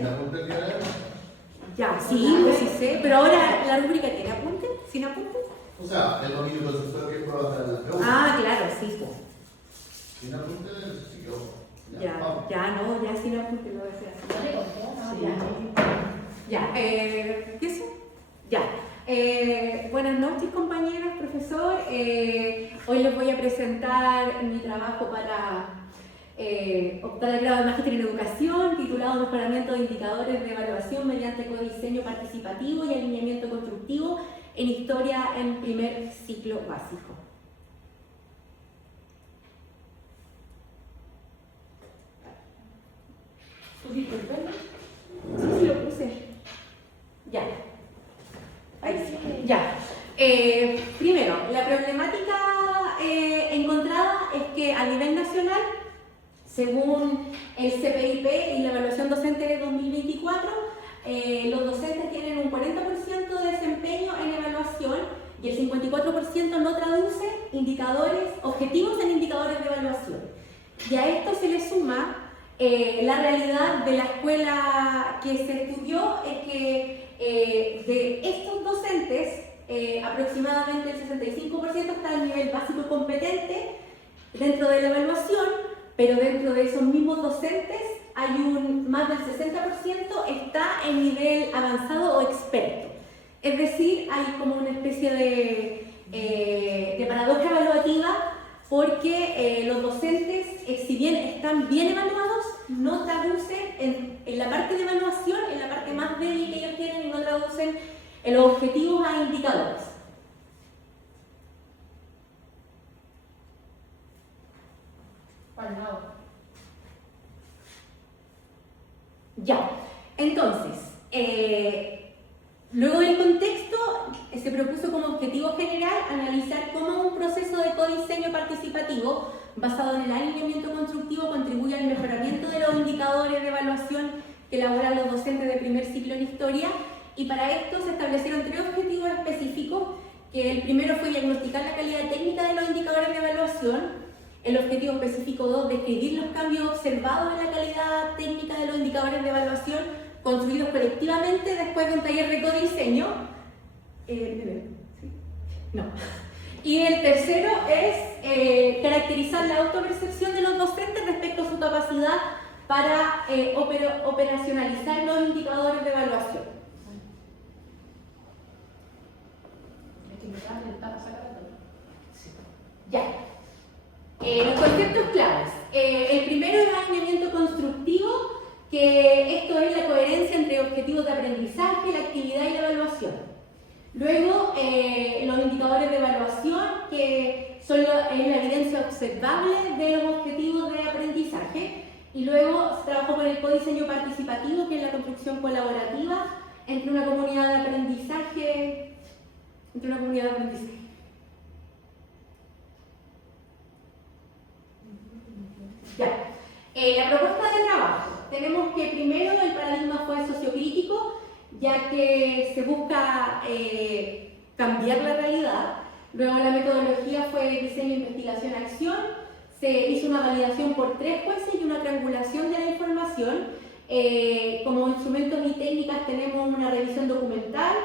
¿Sin apuntes tiene? Ya, sí, pues sí sé. Pero ahora la rúbrica tiene apuntes, sin apuntes. O sea, el dominio del profesor que puedo hacer la pregunta. Ah, claro, sí, pues. Sin apuntes, sí, yo. Ya, Vamos. ya no, ya sin apuntes lo voy a hacer así. No le conté, ¿no? Sí. Ya, ¿empiezo? Ya. Buenas noches, compañeros, profesor. Hoy les voy a presentar mi trabajo para optar al grado de Magíster en Educación, titulado Mejoramiento de Indicadores de Evaluación mediante Codiseño Participativo y Alineamiento Constructivo en Historia en primer ciclo básico. ¿Pusiste el pelo? Sí, lo puse. Ya. Ahí sí. Ya. Primero, la problemática encontrada es que a nivel nacional, según el CPIP y la evaluación docente de 2024, los docentes tienen un 40% de desempeño en evaluación y el 54% no traduce indicadores, objetivos en indicadores de evaluación. Y a esto se le suma la realidad de la escuela que se estudió, es que de estos docentes, aproximadamente el 65% está al nivel básico competente dentro de la evaluación, pero dentro de esos mismos docentes hay más del 60% está en nivel avanzado o experto. Es decir, hay como una especie de paradoja evaluativa porque los docentes, si bien están bien evaluados, no traducen en la parte de evaluación, en la parte más débil que ellos tienen, y no traducen los objetivos a indicadores. Ya, entonces, luego del contexto, se propuso como objetivo general analizar cómo un proceso de codiseño participativo basado en el alineamiento constructivo contribuye al mejoramiento de los indicadores de evaluación que elaboran los docentes de primer ciclo en historia, y para esto se establecieron 3 objetivos específicos, que el primero fue diagnosticar la calidad técnica de los indicadores de evaluación, el objetivo específico 2, describir los cambios observados en la calidad técnica de los indicadores de evaluación construidos colectivamente después de un taller de codiseño. No. Y el tercero es caracterizar la autopercepción de los docentes respecto a su capacidad para operacionalizar los indicadores de evaluación. Ya. Los conceptos claves. El primero es alineamiento constructivo, que esto es la coherencia entre objetivos de aprendizaje, la actividad y la evaluación. Luego, los indicadores de evaluación, que son la evidencia observable de los objetivos de aprendizaje. Y luego se trabajó con el codiseño participativo, que es la construcción colaborativa entre una comunidad de aprendizaje. Ya. La propuesta de trabajo. Tenemos que primero el paradigma fue sociocrítico, ya que se busca cambiar la realidad. Luego la metodología fue diseño, investigación, acción. Se hizo una validación por 3 jueces y una triangulación de la información. Como instrumentos y técnicas tenemos una revisión documental,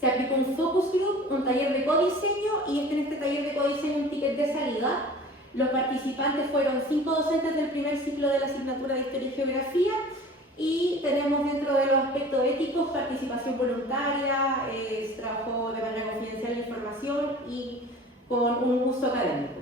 se aplicó un focus group, un taller de codiseño, y en este taller de codiseño un ticket de salida. Los participantes fueron 5 docentes del primer ciclo de la asignatura de Historia y Geografía, y tenemos dentro de los aspectos éticos participación voluntaria, se trabajó de manera confidencial la información y con un uso académico.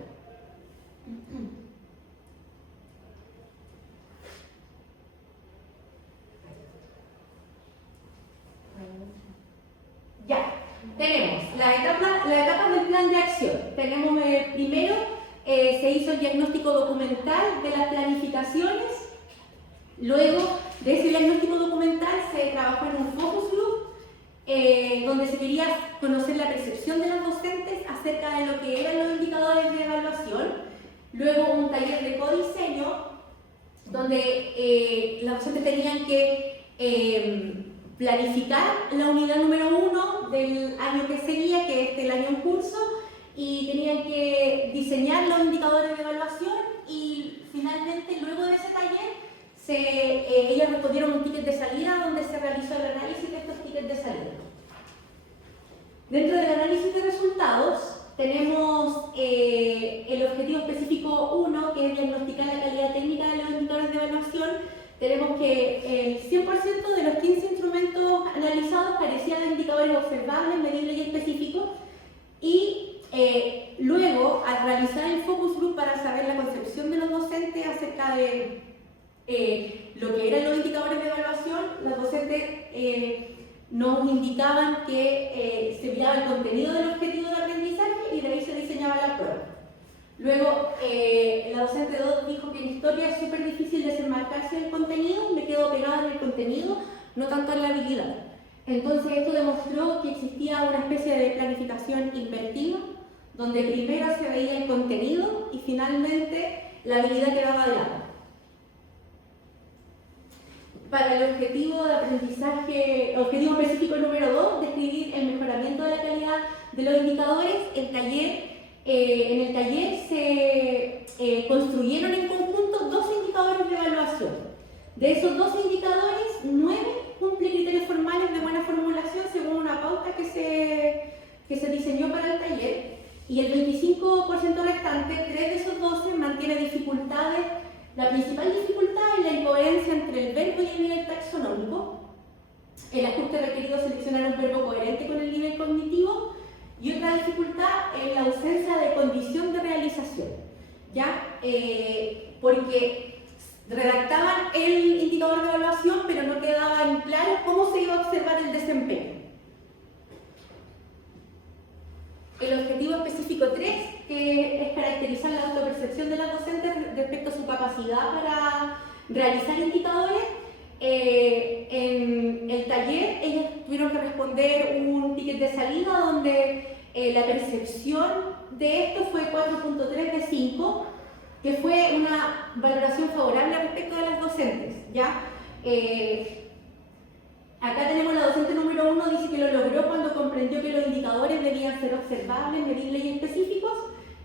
Ya, tenemos las etapas del plan de acción. Tenemos primero, se hizo el diagnóstico documental de las planificaciones. Luego de ese diagnóstico documental se trabajó en un focus group, donde se quería conocer la percepción de los docentes acerca de lo que eran los indicadores de evaluación. Luego un taller de codiseño, donde los docentes tenían que planificar la unidad número 1 del año que seguía, que es el año en curso, y tenían que diseñar los indicadores de evaluación, y finalmente luego de ese taller ellos respondieron un ticket de salida Dentro del análisis de resultados tenemos el objetivo específico 1, que es diagnosticar la calidad técnica de los indicadores de evaluación. Tenemos que el 100% de los 15 instrumentos analizados carecía de indicadores observables, medibles y específicos. Y luego, al realizar el focus group para saber la concepción de los docentes acerca de lo que eran los indicadores de evaluación, los docentes nos indicaban que se enviaba el contenido del objetivo de aprendizaje y de ahí se diseñaba la prueba. Luego, la docente 2 dijo que en historia es súper difícil desenmarcarse del contenido, me quedo pegada en el contenido, no tanto en la habilidad. Entonces, esto demostró que existía una especie de planificación invertida, donde primero se veía el contenido y finalmente la habilidad quedaba de lado. Para el objetivo de aprendizaje, objetivo específico número 2, describir el mejoramiento de la calidad de los indicadores, en el taller se construyeron en conjunto 2 indicadores de evaluación. De esos 2 indicadores, 9 cumplen criterios formales de buena formulación según una pauta que se diseñó para el taller, y el 25% restante, 3 de esos 12, mantiene dificultades. La principal dificultad es la incoherencia entre el verbo y el nivel taxonómico. El ajuste requerido es seleccionar un verbo coherente con el nivel cognitivo. Y otra dificultad es la ausencia de condición de realización, ¿ya? Porque redactaban el indicador de evaluación, pero no quedaba en claro cómo se iba a observar el desempeño. El objetivo específico 3, que es caracterizar la autopercepción de las docentes respecto a su capacidad para realizar indicadores. En el taller ellas tuvieron que responder un ticket de salida donde la percepción de esto fue 4.3 de 5, que fue una valoración favorable respecto de las docentes, ¿ya? Acá tenemos la docente número 1, dice que lo logró cuando comprendió que los indicadores debían ser observables, medibles y específicos,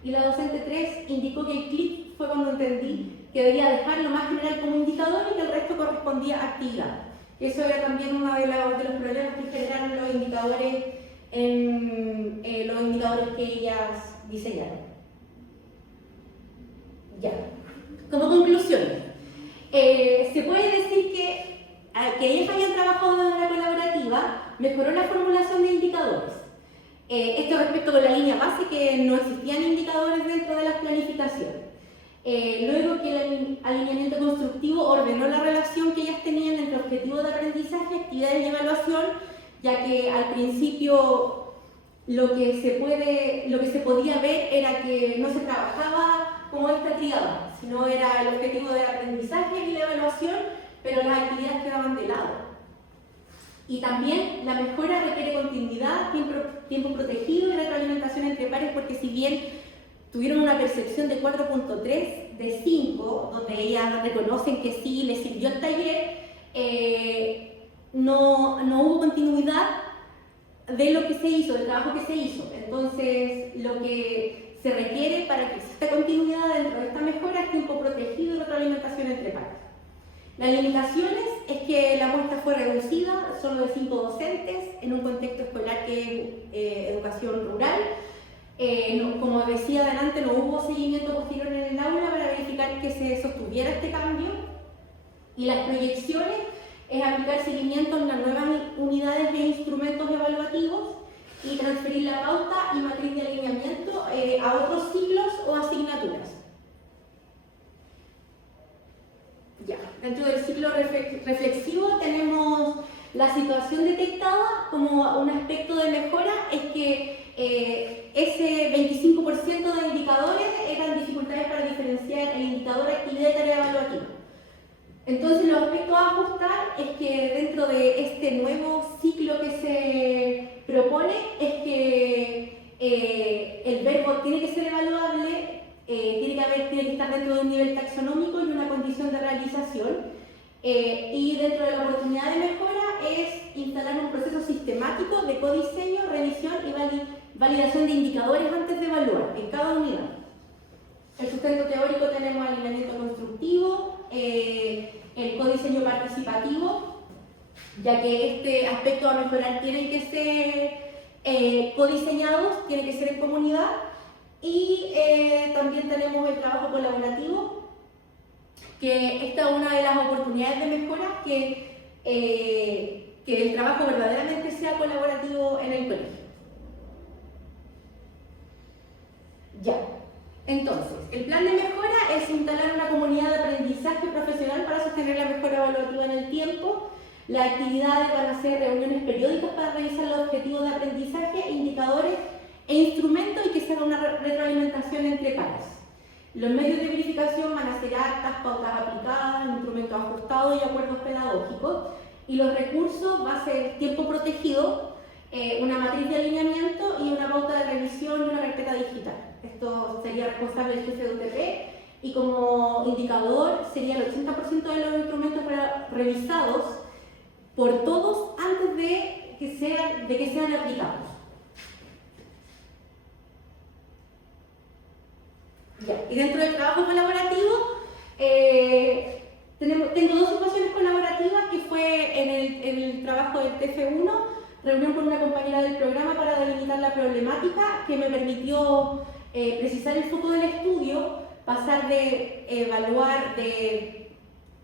y la docente 3 indicó que el clic fue cuando entendí que debía dejar lo más general como indicador y que el resto correspondía a actividad. Eso era también uno de los problemas que generaron los indicadores en los indicadores que ellas diseñaron. Ya, como conclusiones, se puede decir que ellas hayan trabajado de manera colaborativa mejoró la formulación de indicadores. Esto respecto con la línea base, que no existían indicadores dentro de las planificaciones. Luego que el alineamiento constructivo ordenó la relación que ellas tenían entre objetivos de aprendizaje, actividades y evaluación, ya que al principio lo que se podía ver era que no se trabajaba como esta tríada, sino era el objetivo de aprendizaje y la evaluación, pero las actividades quedaban de lado. Y también la mejora requiere continuidad, tiempo protegido y retroalimentación entre pares, porque si bien tuvieron una percepción de 4.3 de 5, donde ellas reconocen que sí les sirvió el taller, no hubo continuidad de lo que se hizo, del trabajo que se hizo. Entonces, lo que se requiere para que exista continuidad dentro de esta mejora es tiempo protegido y retroalimentación entre pares. Las limitaciones es que la muestra fue reducida, solo de 5 docentes, en un contexto escolar que es educación rural. Como decía adelante, no hubo seguimiento posterior en el aula para verificar que se sostuviera este cambio. Y las proyecciones es aplicar seguimiento en las nuevas unidades de instrumentos evaluativos y transferir la pauta y matriz de alineamiento a otros ciclos o asignaturas. Ya. Dentro del ciclo reflexivo tenemos la situación detectada como un aspecto de mejora, es que ese 25% de indicadores eran dificultades para diferenciar el indicador actividad y tarea evaluativa. Entonces, los aspectos a ajustar es que dentro de este nuevo ciclo que se propone es que el verbo tiene que ser evaluable, tiene que estar dentro de un nivel taxonómico y una condición de realización. Y dentro de la oportunidad de mejora es instalar un proceso sistemático de codiseño, revisión y validación de indicadores antes de evaluar en cada unidad. El sustento teórico tenemos alineamiento constructivo, el codiseño participativo, ya que este aspecto a mejorar tiene que ser codiseñados, tiene que ser en comunidad, y también tenemos el trabajo colaborativo, que esta es una de las oportunidades de mejora, que el trabajo verdaderamente sea colaborativo en el colegio. Ya, entonces, el plan de mejora es instalar una comunidad de aprendizaje profesional para sostener la mejora evaluativa en el tiempo. Las actividades van a ser reuniones periódicas para revisar los objetivos de aprendizaje, indicadores e instrumentos, y que se haga una retroalimentación entre pares. Los medios de verificación van a ser actas, pautas aplicadas, instrumentos ajustados y acuerdos pedagógicos. Y los recursos va a ser tiempo protegido, una matriz de alineamiento y una pauta de revisión y una carpeta digital. Esto sería responsable el jefe de UTP, y como indicador sería el 80% de los instrumentos revisados por todos antes de que sean aplicados. Ya. Y dentro del trabajo colaborativo, tengo dos situaciones colaborativas, que fue en el trabajo del TF1, reunión con una compañera del programa para delimitar la problemática, que me permitió precisar el foco del estudio, pasar de evaluar, de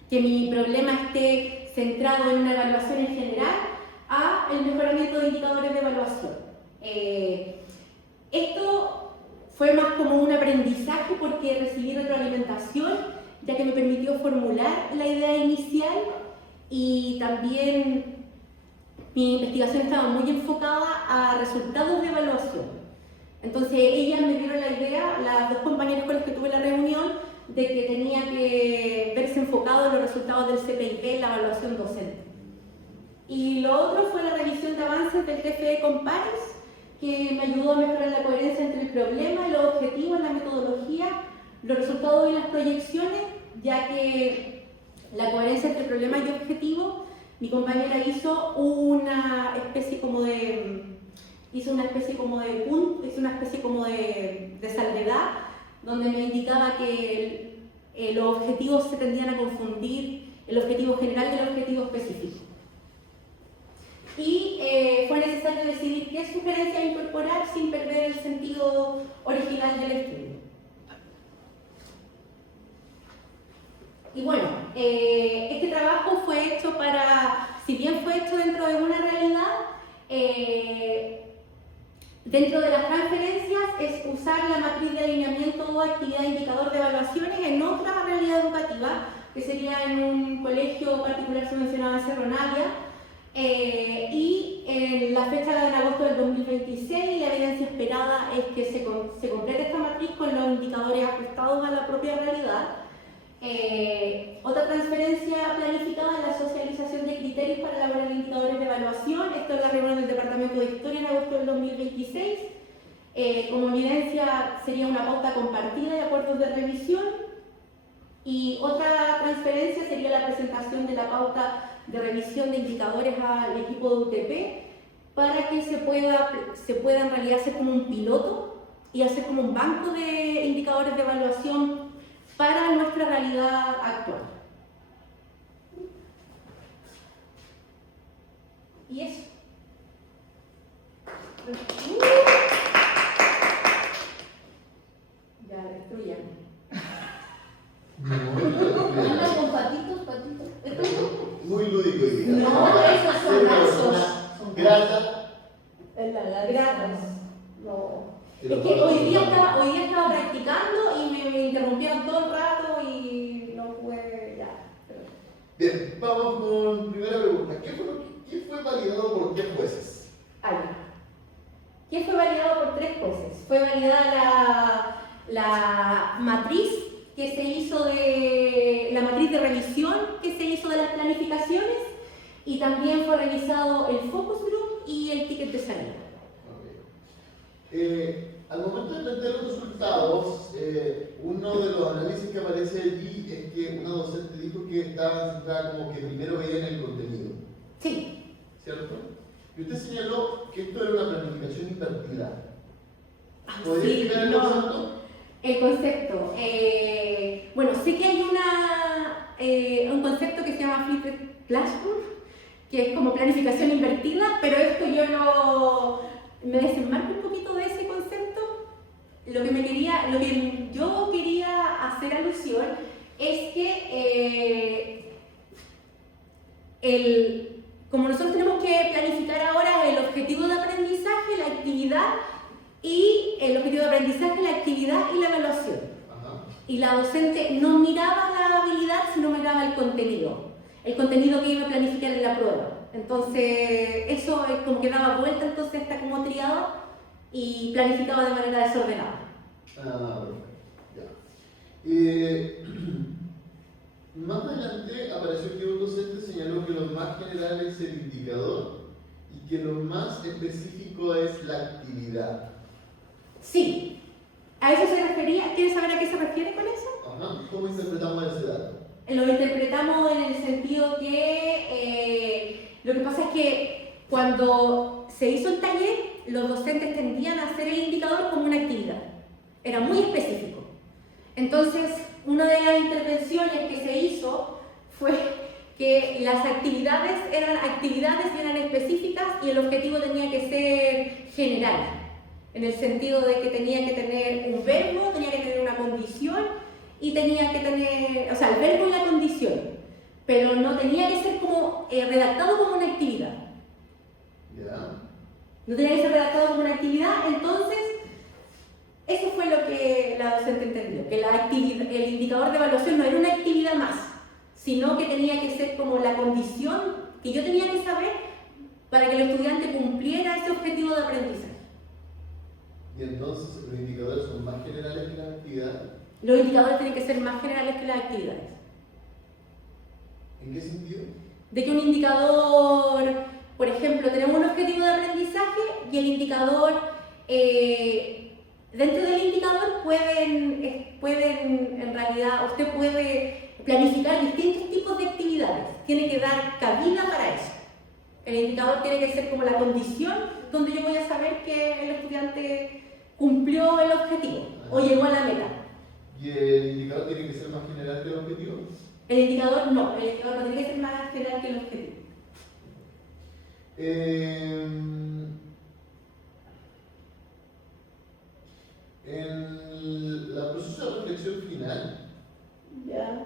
que mi problema esté centrado en una evaluación en general, a el mejoramiento de indicadores de evaluación. Esto fue más como un aprendizaje, porque recibí retroalimentación, ya que me permitió formular la idea inicial, y también mi investigación estaba muy enfocada a resultados de evaluación. Entonces ellas me dieron la idea, las dos compañeras con las que tuve la reunión, de que tenía que verse enfocado en los resultados del CPIP en la evaluación docente. Y lo otro fue la revisión de avances del TFE con pares, que me ayudó a mejorar la coherencia entre el problema, los objetivos, la metodología, los resultados y las proyecciones, ya que la coherencia entre problema y objetivo, mi compañera hizo una especie como de salvedad, donde me indicaba que los objetivos se tendían a confundir, el objetivo general del objetivo específico. Y fue necesario decidir qué sugerencias incorporar sin perder el sentido original del estudio. Y bueno, este trabajo fue hecho si bien fue hecho dentro de una realidad, dentro de las transferencias es usar la matriz de alineamiento o actividad indicador de evaluaciones en otra realidad educativa, que sería en un colegio particular subvencionado en Cerro Navia, y en la fecha de agosto del 2026, la evidencia esperada es que se complete esta matriz con los indicadores ajustados a la propia realidad. Otra transferencia planificada es la socialización de criterios para elaborar indicadores de evaluación. Esto es la reunión del Departamento de Historia en agosto del 2026. Como evidencia sería una pauta compartida de acuerdos de revisión. Y otra transferencia sería la presentación de la pauta de revisión de indicadores al equipo de UTP, para que se pueda en realidad hacer como un piloto y hacer como un banco de indicadores de evaluación para nuestra realidad actual. Y eso. Ya, destruyan. Anda con patitos. Muy lúdico. No, esos son lazos. Grata. Gratas. No. Es que hoy día estaba practicando y me interrumpieron todo el rato y no pude ya. Bien, vamos con primera pregunta. ¿Qué fue validado por 3 jueces? ¿Qué fue validado por 3 jueces? Fue validada la matriz que se hizo la matriz de revisión que se hizo de las planificaciones, y también fue revisado el focus group y el ticket de salida. Okay. Al momento de plantear los resultados, uno de los análisis que aparece allí es que una docente dijo que estaba centrada como que primero veía en el contenido. Sí. ¿Cierto? Y usted señaló que esto era una planificación invertida. ¿Podría Sí, explicar el concepto? El concepto. Bueno, sé que hay un concepto que se llama Flipped Classroom, que es como planificación invertida, pero esto yo me desenmarco un poquito de ese concepto. Lo que yo quería hacer alusión es que como nosotros tenemos que planificar ahora el objetivo de aprendizaje, la actividad, y el objetivo de aprendizaje, la actividad y la evaluación. Ajá. Y la docente no miraba la habilidad, sino miraba el contenido que iba a planificar en la prueba. Entonces, eso es como que daba vuelta, entonces está como triado y planificado de manera desordenada. Ah, perfecto. Ya. Más adelante apareció que un docente señaló que lo más general es el indicador y que lo más específico es la actividad. Sí, a eso se refería. ¿Quieres saber a qué se refiere con eso? Ajá. ¿Cómo interpretamos ese dato? Lo interpretamos en el sentido que lo que pasa es que cuando se hizo el taller, los docentes tendían a hacer el indicador como una actividad. Era muy específico. Entonces, una de las intervenciones que se hizo fue que las actividades eran específicas y el objetivo tenía que ser general, en el sentido de que tenía que tener un verbo, tenía que tener una condición y tenía que tener, o sea, el verbo y la condición, pero no tenía que ser como redactado como una actividad. Ya. No tenía que ser redactado como una actividad, entonces eso fue lo que la docente entendió, que el indicador de evaluación no era una actividad más, sino que tenía que ser como la condición que yo tenía que saber para que el estudiante cumpliera ese objetivo de aprendizaje. Y entonces los indicadores son más generales que las actividades. Los indicadores tienen que ser más generales que las actividades. ¿En qué sentido? De que un indicador, por ejemplo, tenemos un objetivo de aprendizaje y el indicador, dentro del indicador pueden, en realidad, usted puede planificar distintos tipos de actividades. Tiene que dar cabida para eso. El indicador tiene que ser como la condición donde yo voy a saber que el estudiante cumplió el objetivo o llegó a la meta. ¿Y el indicador tiene que ser más general que el objetivo? El indicador no tiene que ser más general que el objetivo. En el proceso de reflexión final, Ya.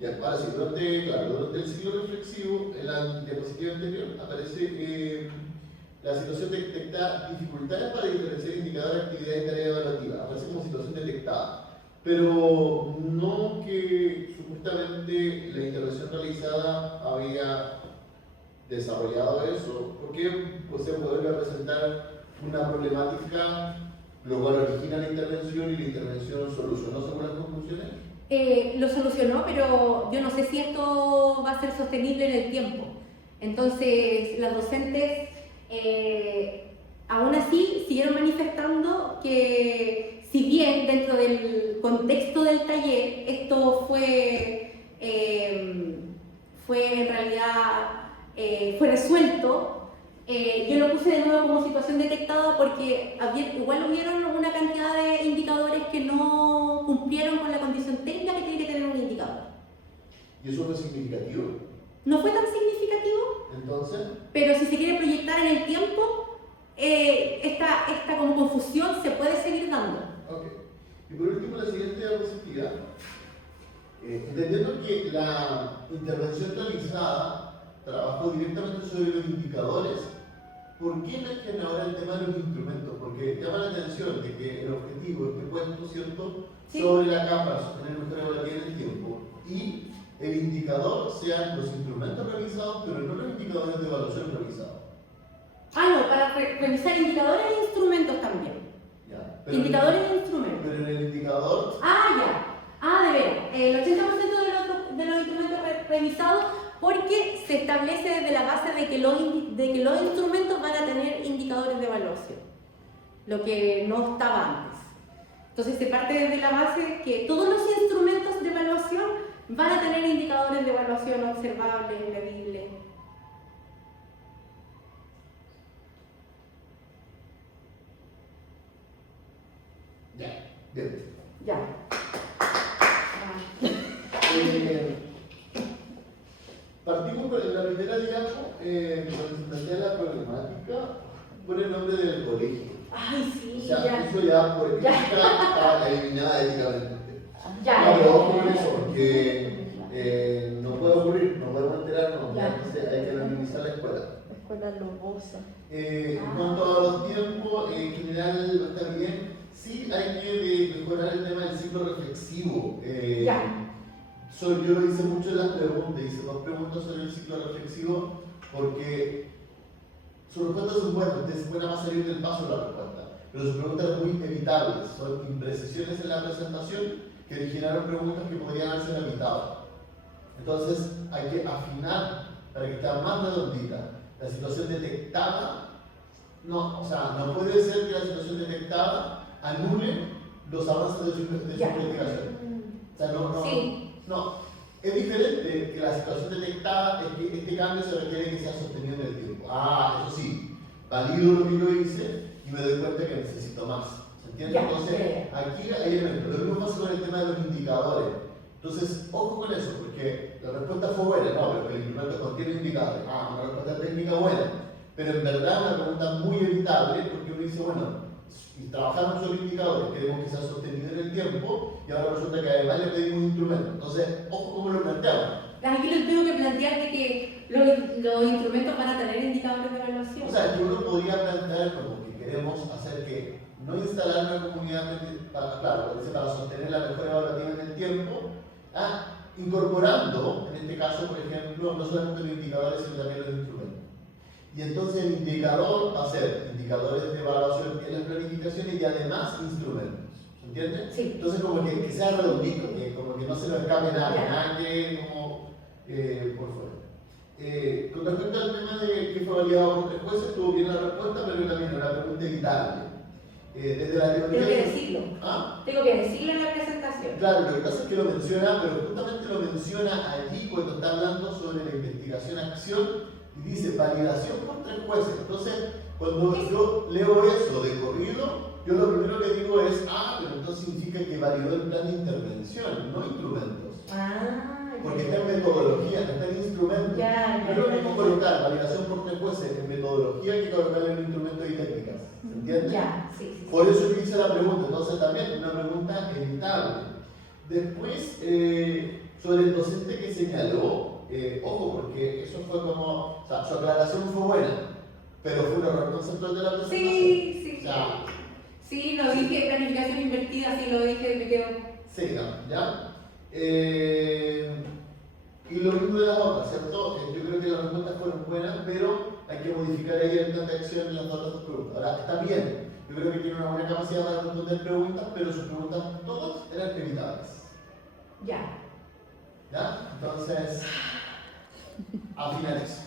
ya, ahora sí, durante el ciclo reflexivo, en la diapositiva anterior, aparece la situación detectada, dificultades para diferenciar indicadores, actividades y tareas evaluativas. Aparece como situación detectada, pero no que supuestamente la intervención realizada había desarrollado eso, porque pues, se vuelve a presentar una problemática, lo cual origina la intervención y la intervención solucionó según las conclusiones. Lo solucionó, pero yo no sé si esto va a ser sostenible en el tiempo. Entonces, las docentes aún así siguieron manifestando que, si bien dentro del contexto del taller esto fue en realidad fue resuelto, yo lo puse de nuevo como situación detectada porque igual hubieron una cantidad de indicadores que no cumplieron con la condición técnica que tiene que tener un indicador. ¿Y eso fue significativo? No fue tan significativo, Entonces, pero si se quiere proyectar en el tiempo, esta como confusión se puede seguir dando. ok. Y por último, la siguiente diapositiva. Entendiendo que la intervención realizada trabajó directamente sobre los indicadores, ¿por qué emergen ahora el tema de los instrumentos? Porque llama la atención de que el objetivo esté puesto, ¿cierto?, Sí. sobre la capa, sostener mejor evaluativa en el tiempo, y el indicador sean los instrumentos revisados, pero no los indicadores de evaluación revisados. No, para revisar indicadores e instrumentos también. ¿Ya? Indicadores e instrumentos. Pero en el indicador, Ya. De veras. El 80% de los instrumentos revisados, porque se establece desde la base de que los instrumentos van a tener indicadores de evaluación, lo que no estaba antes. Entonces se parte desde la base que todos los instrumentos de evaluación van a tener indicadores de evaluación observables, medibles. Bien. Ya. Partimos con la primera diapo, cuando se plantea la problemática, pone el nombre del colegio. Ay, sí, O sea, ya. eso ya por Ya. ética está eliminada éticamente. Ya. Pero ojo con eso, porque no puede ocurrir, no podemos enterarnos, Ya. entonces hay que minimizar la escuela. Escuela lobosa. En cuanto a los tiempos, en general está bien. Sí hay que mejorar el tema del ciclo reflexivo. Ya. Yo lo hice mucho en las preguntas, hice 2 preguntas sobre el ciclo reflexivo porque sus respuestas son buenas, ustedes pueden más salir del paso de la respuesta, pero sus preguntas son muy evitables, son imprecisiones en la presentación que originaron preguntas que podrían haberse evitado. Entonces hay que afinar para que esté más redondita. La situación detectada, no puede ser que la situación detectada anule los avances de su investigación. O sea, Sí. no, es diferente que la situación detectada es que este cambio se requiere que sea sostenido en el tiempo. Eso sí, valido lo que yo hice y me doy cuenta que necesito más. ¿Se entiende? Ya, Entonces, ya. aquí hay elementos. Lo mismo pasa con el tema de los indicadores. Entonces, ojo con eso, porque la respuesta fue buena, no, pero que el instrumento contiene indicadores. Una respuesta técnica buena. Pero en verdad una pregunta muy evitable, porque uno dice, bueno, y trabajamos sobre indicadores, queremos que sea sostenido en el tiempo, y ahora resulta que además le pedimos un instrumento. Entonces, ojo cómo lo planteamos. Aquí lo tengo que plantear de que los instrumentos van a tener indicadores de evaluación. O sea, que uno podría plantear como que queremos hacer que no instalar una comunidad para sostener la mejora evaluativa en el tiempo, incorporando, en este caso, por ejemplo, no solamente los indicadores, sino también los instrumentos. Y entonces el indicador va a ser indicadores de evaluación en las planificaciones y además instrumentos. ¿Se entiende? Sí. Entonces como que sea redondito, que como que no se nos escape nada, Ya. nada que como por fuera. Con respecto al tema de que fue validado por 3 jueces, estuvo bien la respuesta, pero también una pregunta evitable. Desde la teoría... Tengo que decirlo. Tengo que decirlo en la presentación. Claro, lo que pasa es que lo menciona, pero justamente lo menciona allí cuando está hablando sobre la investigación-acción y dice validación por 3 jueces. Entonces, cuando yo leo eso de corrido, yo lo primero que digo es, pero entonces significa que validó el plan de intervención, no instrumentos. Porque está en metodología, no está en instrumentos. Ya. No es lo mismo colocar validación por 3 jueces en metodología que colocarlo en instrumentos y técnicas. ¿Se entiende? Ya, sí. Por eso yo hice la pregunta, entonces también una pregunta evitable. Después, sobre el docente que señaló, ojo, porque eso fue como, o sea, su aclaración fue buena, pero fue un error conceptual de la presentación. Sí. O sea, Sí, lo dije, planificación invertida, sí lo dije, me quedo. sí, ¿ya? Y lo mismo de las otras, ¿cierto? Yo creo que las respuestas fueron buenas, pero hay que modificar ahí el plan de acción en las otras 2 preguntas. Ahora, está bien, yo creo que tiene una buena capacidad para responder preguntas, pero sus preguntas todas eran evitables. Ya. ¿Ya? Entonces, afinar eso.